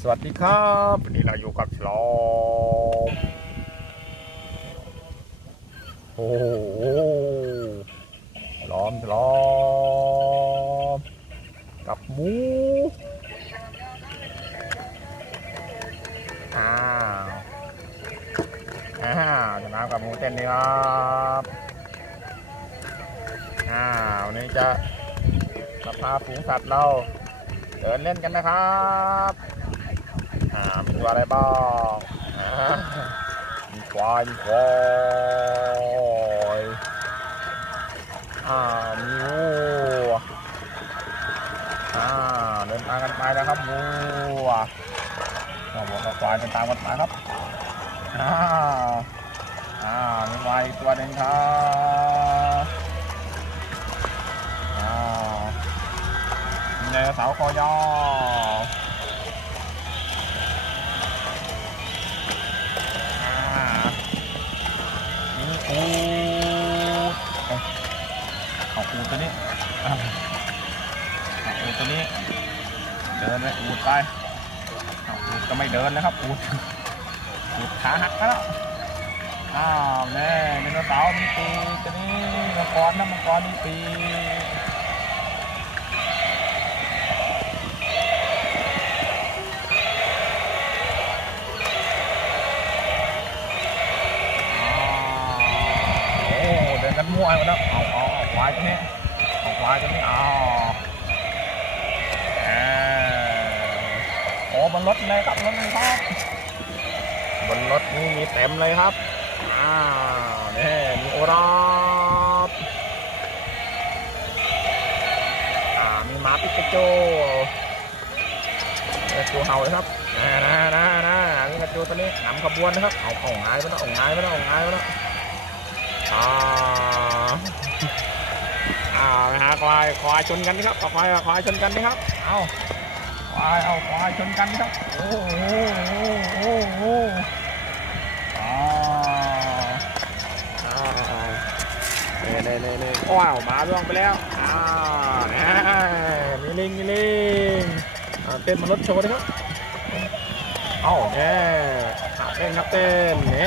สวัสดีครับวันนี้เราอยู่กับฉลองโอ้โหฉลอมฉลอมกับหมูอ้าวอ้าวจะน้ำกับหมูเต้นนี่ครับอ้าววันนี้จะสภาพฝูงสัตว์เราเดินเล่นกันนะครับ ตัวอะไรบ้างมีควายมีควายอ่ามีวัวอ่าเดินทางกันไปนะครับวัววัวกับควายเดินตามกันไปครับอ่าอ่ามีควายตัวหนึ่งครับอ่ามีไดโนเสาคอยาว อู๋ตัวนี้อูตัวนี้ เดินไปอูดไปอูดก็ไม่เดินนะครับอูดอูดขาหักแล้วอ้าวแน่ไดโนเสาร์มีปีตัวนี้มังกรนะมังกรมีปีโอ้เดินกันมั่วหมดแล้วเอาเอาเอา วายตัวนี้เอาควายตัวนี้เอาแหมโอ้บนรถเลยครับรถเลยครับบนรถนี่มีเต็มเลยครับอ้าวนี่มีโอรับอ่ามีหมาปิกาจูตัวเห่าเลยครับนะนะนะนะมีกระจูตัวนี้นำขบวนนะครับเอาเอาหายไปแล้วเอาหายไปแล้วเอาหายไปแล้ว อ่าอ่าไปหา ควายควายชนกันนะครับเอาควายเอาควายชนกันนะครับเอาควายเอาควายชนกันนะครับโอ้โหโอ้โหโอ้โหอ่าอ่าเน่เน่เน่เน่ว้าวหมาล่วงไปแล้วอ่าแน่มีลิงมีลิงอ่าเต้นมนุษย์โชว์นะครับเอาแน่อ่าเต้นครับเต้นเน่